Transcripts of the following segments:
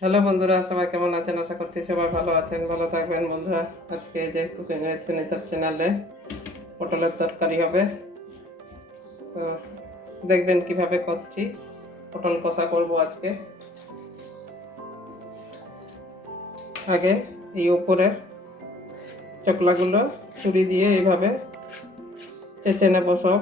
Hello বন্ধুরা, সবাই কেমন আছেন? আশা করছি সবাই ভালো আছেন। ভালো থাকবেন বন্ধুরা। আজকে যে কুকিং উইথ সুনিতার চ্যানেলে পটলের তরকারি হবে। তো দেখবেন কীভাবে করছি। পটল কষা করব আজকে। আগে এই উপরের চকলাগুলো ছুরি দিয়ে এইভাবে চেঁচে নেব সব।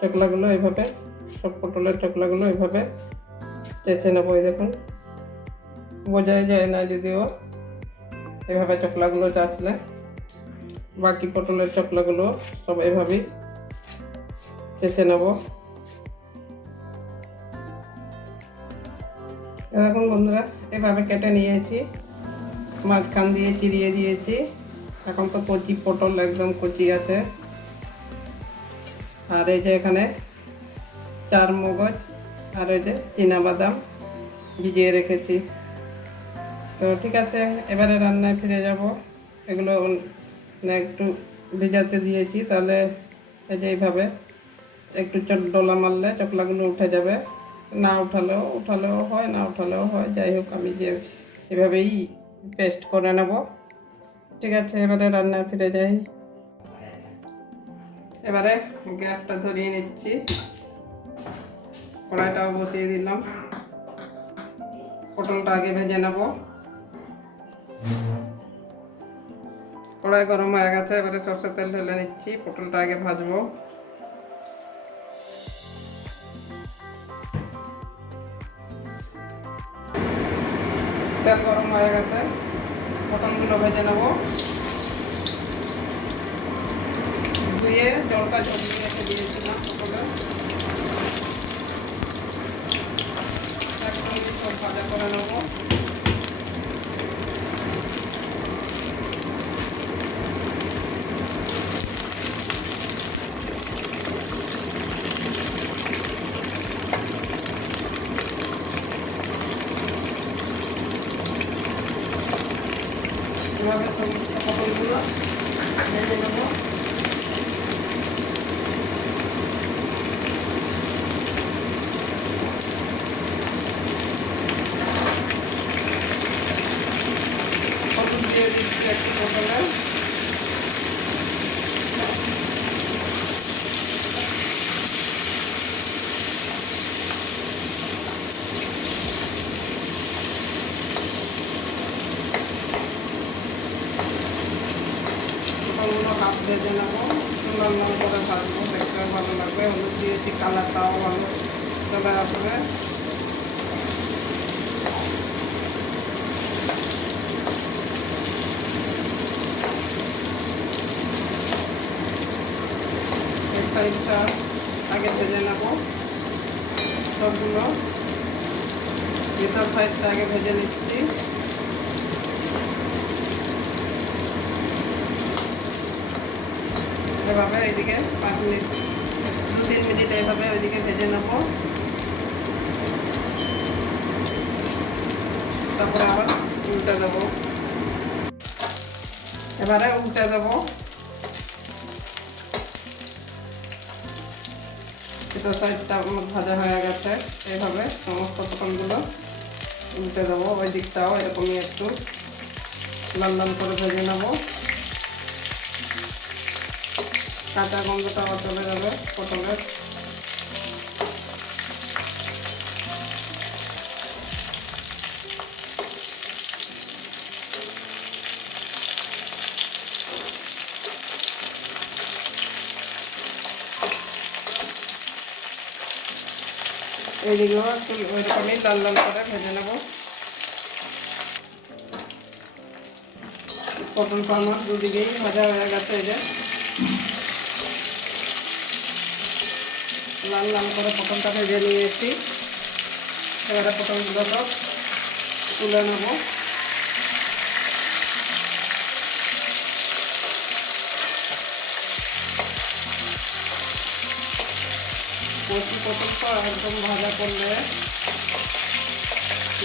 চকলাগুলো এইভাবে, সব পটলের চকলাগুলো এইভাবে চেঁচে নেব এই দেখুন। বোঝাই যায় না যদিও এভাবে চকলাগুলো চাচলে। বাকি পটলের চকলাগুলো সব এভাবেই চেঁচে নেব। দেখুন বন্ধুরা, এভাবে কেটে নিয়েছি। মাঝখান দিয়ে চিরিয়ে দিয়েছি। এখন তো কচি পটল একদম কচি আছে। আর এই যে এখানে চার মগজ আর এই যে বাদাম ভিজিয়ে রেখেছি। তো ঠিক আছে, এবারে রান্নায় ফিরে যাব। এগুলো মানে একটু ভিজাতে দিয়েছি, তাহলে এই যে এইভাবে একটু চট ডলা মারলে চকলাগুলো উঠে যাবে। না উঠালেও উঠালেও হয়, না উঠালেও হয়, যাই হোক, আমি যে এভাবেই পেস্ট করে নেব। ঠিক আছে, এবারে রান্নায় ফিরে যাই। এবারে গ্যাসটা ধরিয়ে নিচ্ছি। কড়াইটাও বসিয়ে দিলাম। পটলটা আগে ভেজে নেব। কড়াই গরম হয়ে গেছে, এবারে সরষের তেল ঢেলে নিচ্ছি। পটলটা আগে ভাজবো। তেল গরম হয়ে গেছে, পটলগুলো ভেজে নেব। ধুয়ে জলটা জমিয়ে রেখে দিয়েছিলাম একদম সব ভাজা করে নেব এভাবে সমস্ত পটলগুলো ভেজে নেব হলুদ দিয়ে দিচ্ছি একটু পটলে পটলগুলো হাফ ভেজে নেব একটু লাল লাল করে ভাজবো দেখতে ভালো লাগবে হলুদ দিয়েছি কালারটাও ভালো চলে আসবে সাইডটা আগে ভেজে নেব। সবগুলো। ভেতর সাইডটা আগে ভেজে নিচ্ছি। এভাবে এইদিকে পাঁচ মিনিট, দু তিন মিনিট এইভাবে ওইদিকে ভেজে নেব। তারপরে আবার উল্টে দেবো। এবারে উল্টে দেবো। এটা সাইডটা আমার ভাজা হয়ে গেছে। এইভাবে সমস্ত পটলগুলো উল্টে দেবো, ওই দিকটাও এরকমই একটু লাল লাল করে ভেজে নেব। কাঁচা গন্ধটাও চলে যাবে পটলের এইদিকেও একটু ওইরকমই লাল লাল করে ভেজে নেব। পটল আমার দুদিকেই ভাজা হয়ে গেছে এই যে। লাল লাল করে পটলটা ভেজে নিয়েছি। এবারে পটলগুলো তুলে নেব। কচি পটল তো একদম ভাজা করলে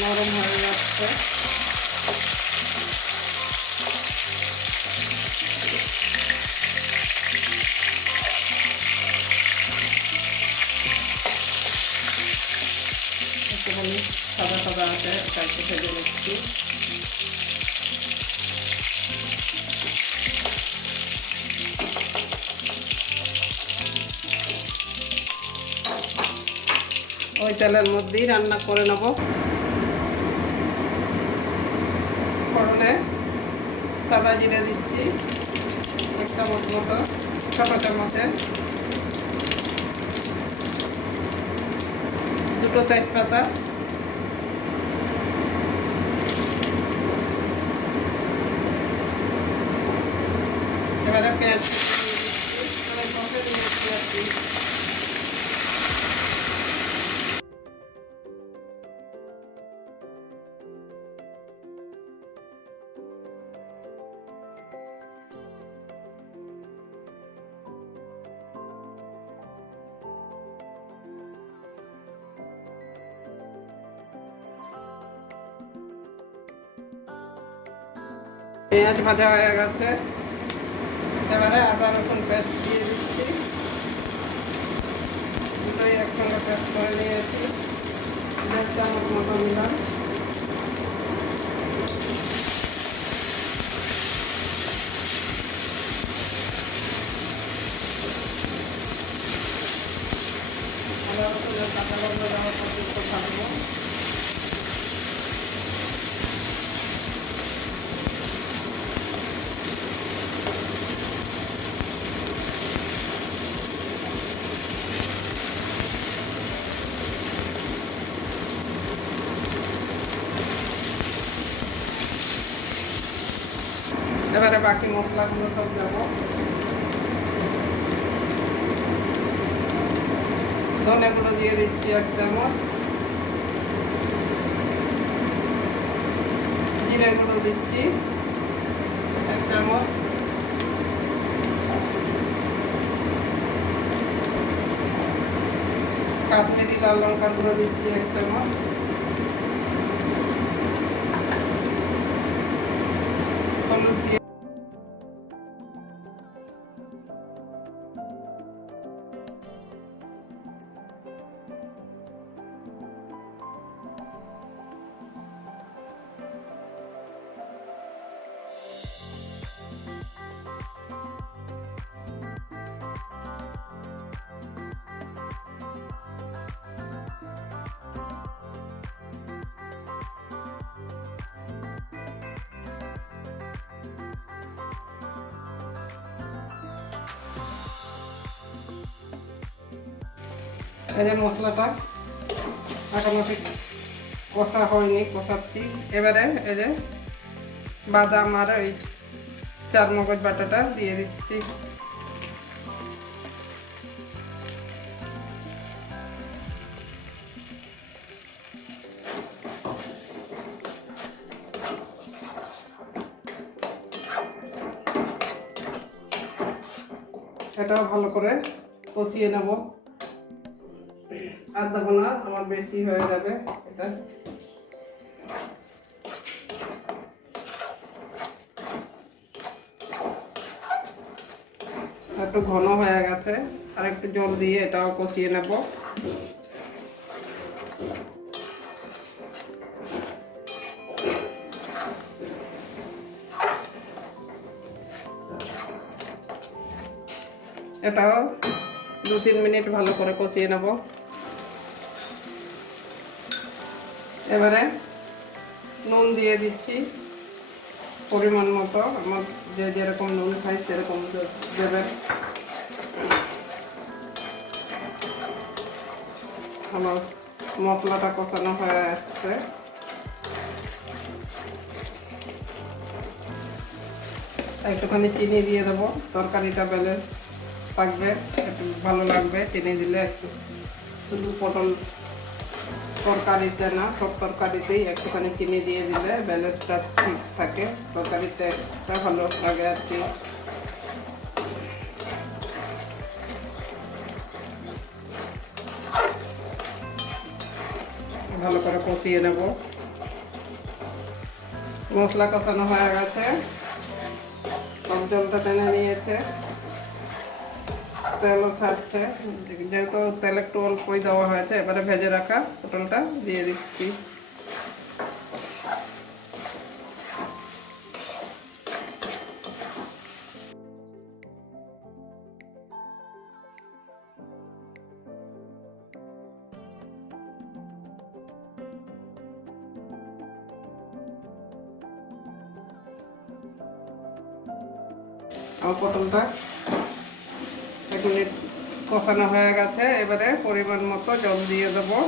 নরম হয়ে যাচ্ছে। একটুখানি সাদা সাদা আছে একটু ভেজে নিচ্ছি। তেলের মধ্যেই রান্না করে নেব। ফোড়নে সাদা জিরে দিচ্ছি এক চামচ মতো ছোটো চামচে দুটো তেজপাতা। এবারে পেঁয়াজ দিয়ে দিচ্ছি। পেঁয়াজ ভাজা হয়ে গেছে। এবারে আদা রসুন পেস্ট দিয়ে দিচ্ছি। দুটোই একসঙ্গে পেস্ট করে নিয়েছি। দেড় চামচ মতো দিলাম কাঁচা লঙ্কা দেওয়া পর্যন্ত থাকব এবারে বাকি মশলাগুলো সব দেবো। ধনেগুলো দিয়ে দিচ্ছি এক চামচ। জিরেগুলো দিচ্ছি এক চামচ। কাশ্মীরি লাল লঙ্কার গুঁড়ো দিচ্ছি এক চামচ। এই মশলাটা ঠিক কষা হয়নি, কষাচ্ছি। এবারে এই যে বাদাম আর ওই চার মগজ বাটাটা দিয়ে দিচ্ছি। এটাও ভালো করে কষিয়ে নেব। আর দেবো না আমার বেশি হয়ে যাবে এটা। একটু ঘন হয়ে গেছে, আর একটু জল দিয়ে এটাও কষিয়ে নেব। এটাও দু তিন মিনিট ভালো করে কষিয়ে নেব। এবারে নুন দিয়ে দিচ্ছি। পরিমাণ মতো আমার যে যেরকম নুন খাই সেরকম দে- দেবেন আমার মশলাটা কষানো হয়ে আসছে। একটুখানি চিনি দিয়ে দেবো। তরকারিটা ব্যালেন্স থাকবে, একটু ভালো লাগবে। চিনি দিলে একটু শুধু পটল তরকারিতে না, সব তরকারিতেই একটুখানি চিনি দিয়ে দিলে ব্যালেন্সটা ঠিক থাকে। তরকারিতে ভালো লাগে আর কি। ভালো করে কষিয়ে নেব। মশলা কষানো হয়ে গেছে। সব জলটা টেনে নিয়েছে। তেলও ছাড়ছে যেহেতু তেল একটু অল্পই দেওয়া হয়েছে, এবারে ভেজে রাখা পটলটা দিয়ে দিচ্ছি। আমার পটলটা মিনিট কষানো হয়ে গেছে। এবারে পরিমাণ মতো জল দিয়ে দেবো।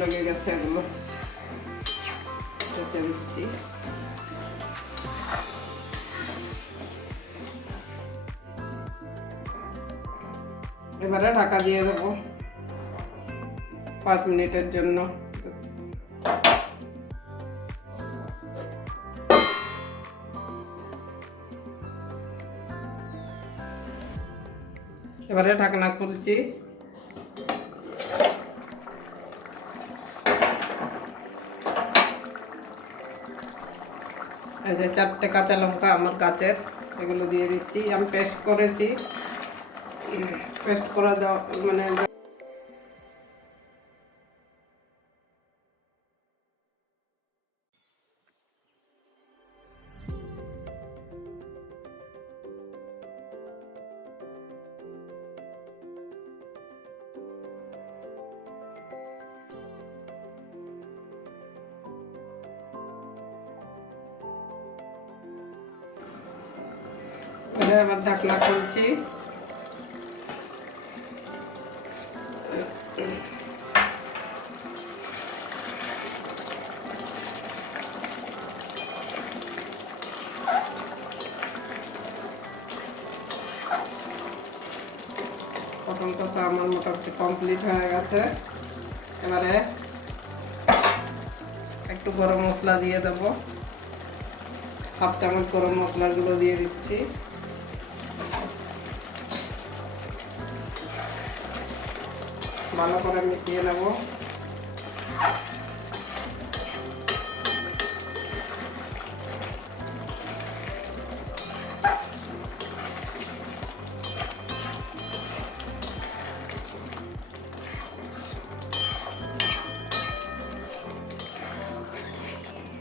লেগে গেছে এগুলো। দিচ্ছি এবারে ঢাকা দিয়ে দেবো পাঁচ মিনিটের জন্য। এবারে ঢাকনা খুলছি। চারটে কাঁচা লঙ্কা আমার কাচের, এগুলো দিয়ে দিচ্ছি। আমি পেস্ট করেছি। পেস্ট করা দেওয়া মানে এবারে আবার ঢাকনা খুলছি পটল কষা আমার মোটামুটি কমপ্লিট হয়ে গেছে। এবারে একটু গরম মশলা দিয়ে দেবো। হাফ চামচ গরম মশলাগুলো দিয়ে দিচ্ছি। ভালো করে মিশিয়ে নেব।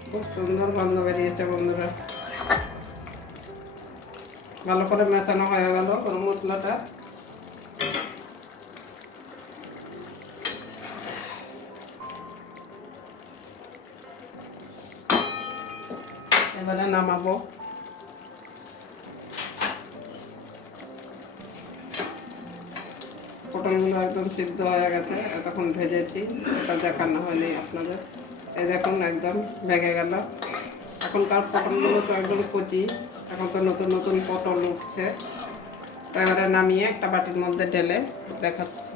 খুব সুন্দর গন্ধ বেরিয়েছে বন্ধুরা। ভালো করে মেশানো হয়ে গেল গরম মশলাটা। এবারে নামাবো। পটলগুলো একদম সিদ্ধ হয়ে গেছে, এতক্ষণ ভেজেছি। ওটা দেখানো হয়নি আপনাদের। এই দেখুন, একদম ভেঙে গেল। এখনকার পটলগুলো তো একদম কচি। এখন তো নতুন নতুন পটল উঠছে। এবারে নামিয়ে একটা বাটির মধ্যে ঢেলে দেখাচ্ছি।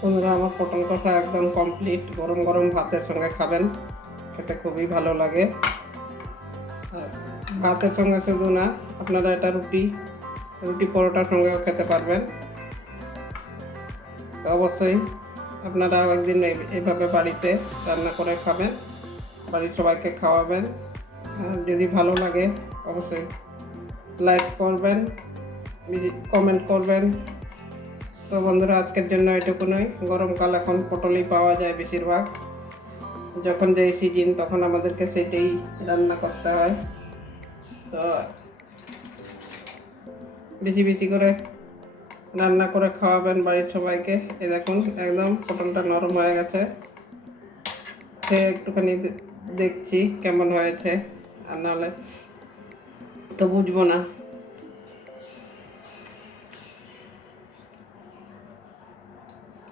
বন্ধুরা, আমার পটল কষা একদম কমপ্লিট গরম গরম ভাতের সঙ্গে খাবেন। খেতে খুবই ভালো লাগে। আর ভাতের সঙ্গে শুধু না, আপনারা এটা রুটি রুটি পরোটার সঙ্গেও খেতে পারবেন। তো অবশ্যই আপনারা একদিন এই- এইভাবে বাড়িতে রান্না করে খাবেন, বাড়ির সবাইকে খাওয়াবেন। আর যদি ভালো লাগে, অবশ্যই লাইক করবেন কমেন্ট করবেন। তো বন্ধুরা, আজকের জন্য এটুকুনই। গরমকাল এখন পটলই পাওয়া যায় বেশিরভাগ। যখন যেই সিজন তখন আমাদেরকে সেটাই রান্না করতে হয়। তো বেশি বেশি করে রান্না করে খাওয়াবেন বাড়ির সবাইকে। এই দেখুন, একদম পটলটা নরম হয়ে গেছে। সে একটুখানি দেখছি কেমন হয়েছে। আর নাহলে তো বুঝব না।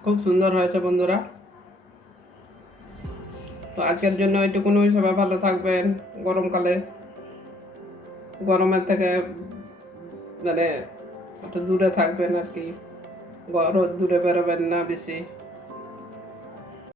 খুব সুন্দর হয়েছে বন্ধুরা। তো আজকের জন্য এটুকুনই সবাই ভালো থাকবেন গরমকালে। গরমের থেকে মানে একটু দূরে থাকবেন আর কি। রোদ দূরে বেরোবেন না বেশি।